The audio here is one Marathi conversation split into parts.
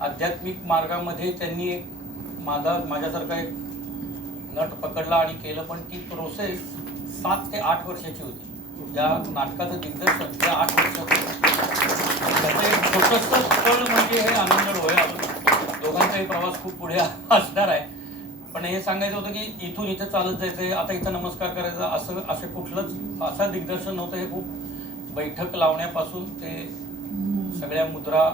आध्यात्मिक मार्गामध्ये त्यांनी एक माझ्यासारखा एक नट पकडला आणि केलं, पण ती प्रोसेस 7 ते 8 वर्षाची होती. ज्या नाटकाचं दिग्दर्शन त्या 8 वर्षाचं त्याचं एक छोटंसं फळ म्हणजे हे आनंद डोळे अजून दोघांचाही प्रवास खूप पुढे असणार आहे. पण हे सांगायचं होतं की इथून इथं चालत जायचं, आता इथं नमस्कार करायचा, असं कुठलंच असं दिग्दर्शन नव्हतं. हे खूप बैठक लावण्यापासून ते सगळ्या मुद्रा,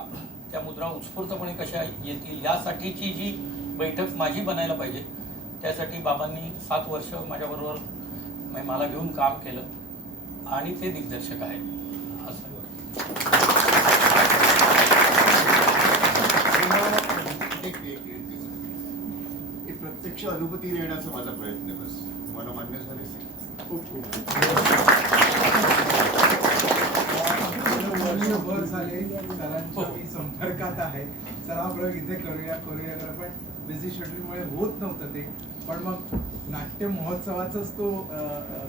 त्या मुद्रा उत्स्फूर्तपणे कशा येतील यासाठीची जी बैठक माझी बनायला पाहिजे, त्यासाठी बाबांनी 7 वर्ष माझ्याबरोबर मला घेऊन काम केलं आणि ते दिग्दर्शक आहेत असं. प्रत्यक्ष अनुभूती देण्याचा माझा प्रयत्न आहे, बस मला मान्य झाले. खूप खूप वर्षभर झाले सरांच्या मी संपर्कात आहे. सर प्रयोग इथे करूया पण बिझी शेड्यूलमुळे होत नव्हतं ते. पण मग नाट्य महोत्सवाचाच तो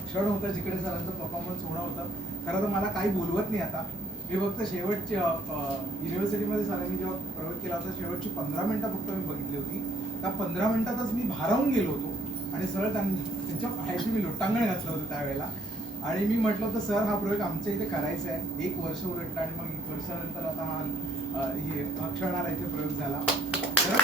क्षण होता जिकडे सरांचा परफॉर्मन्स होणार होता. खरं तर मला काही बोलवत नाही आता. मी फक्त शेवटची युनिव्हर्सिटीमध्ये सरांनी जेव्हा प्रयोग केला होता शेवटची 15 मिनिटं फक्त मी बघितली होती. त्या 15 मिनिटातच मी भारावून गेलो होतो आणि सरळ त्यांच्या पायाशी मी लोटांगण घातलं होतं त्यावेळेला. आणि मी म्हटलं होतं सर हा प्रयोग आमच्या इथे करायचा आहे. 1 वर्ष उलटलं आणि मग 1 वर्षानंतर आता हा क्षण आला, इथे प्रयोग झाला. तर